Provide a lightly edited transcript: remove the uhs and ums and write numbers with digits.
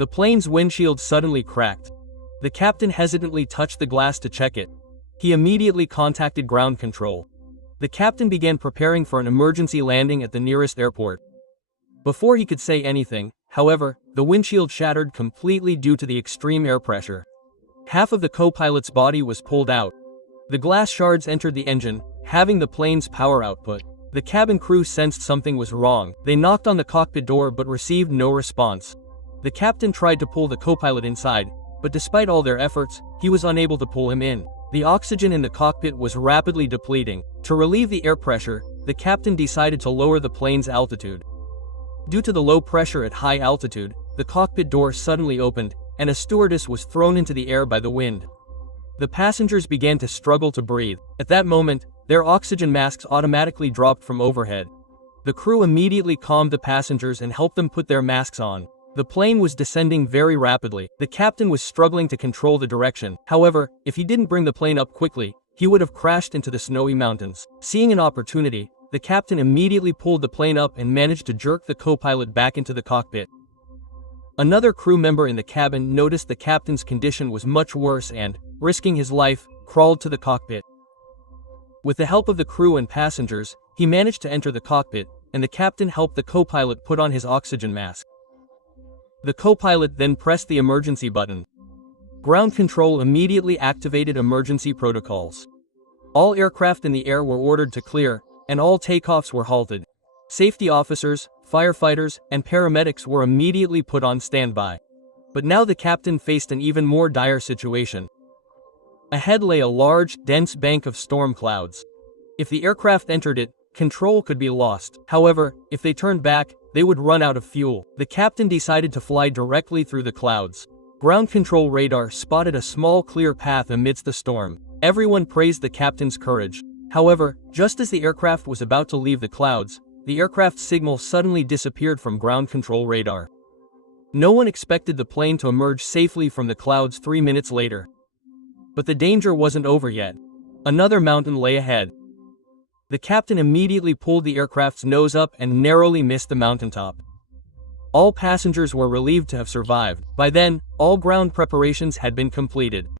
The plane's windshield suddenly cracked. The captain hesitantly touched the glass to check it. He immediately contacted ground control. The captain began preparing for an emergency landing at the nearest airport. Before he could say anything, however, the windshield shattered completely due to the extreme air pressure. Half of the co-pilot's body was pulled out. The glass shards entered the engine, having the plane's power output. The cabin crew sensed something was wrong. They knocked on the cockpit door but received no response. The captain tried to pull the co-pilot inside, but despite all their efforts, he was unable to pull him in. The oxygen in the cockpit was rapidly depleting. To relieve the air pressure, the captain decided to lower the plane's altitude. Due to the low pressure at high altitude, the cockpit door suddenly opened, and a stewardess was thrown into the air by the wind. The passengers began to struggle to breathe. At that moment, their oxygen masks automatically dropped from overhead. The crew immediately calmed the passengers and helped them put their masks on. The plane was descending very rapidly. The captain was struggling to control the direction. However, if he didn't bring the plane up quickly, he would have crashed into the snowy mountains. Seeing an opportunity, the captain immediately pulled the plane up and managed to jerk the co-pilot back into the cockpit. Another crew member in the cabin noticed the captain's condition was much worse and, risking his life, crawled to the cockpit. With the help of the crew and passengers, he managed to enter the cockpit, and the captain helped the co-pilot put on his oxygen mask. The co-pilot then pressed the emergency button. Ground control immediately activated emergency protocols. All aircraft in the air were ordered to clear, and all takeoffs were halted. Safety officers, firefighters, and paramedics were immediately put on standby. But now the captain faced an even more dire situation. Ahead lay a large, dense bank of storm clouds. If the aircraft entered it, control could be lost. However, if they turned back, they would run out of fuel. The captain decided to fly directly through the clouds. Ground control radar spotted a small clear path amidst the storm. Everyone praised the captain's courage. However, just as the aircraft was about to leave the clouds, the aircraft's signal suddenly disappeared from ground control radar. No one expected the plane to emerge safely from the clouds 3 minutes later. But the danger wasn't over yet. Another mountain lay ahead. The captain immediately pulled the aircraft's nose up and narrowly missed the mountaintop. All passengers were relieved to have survived. By then, all ground preparations had been completed.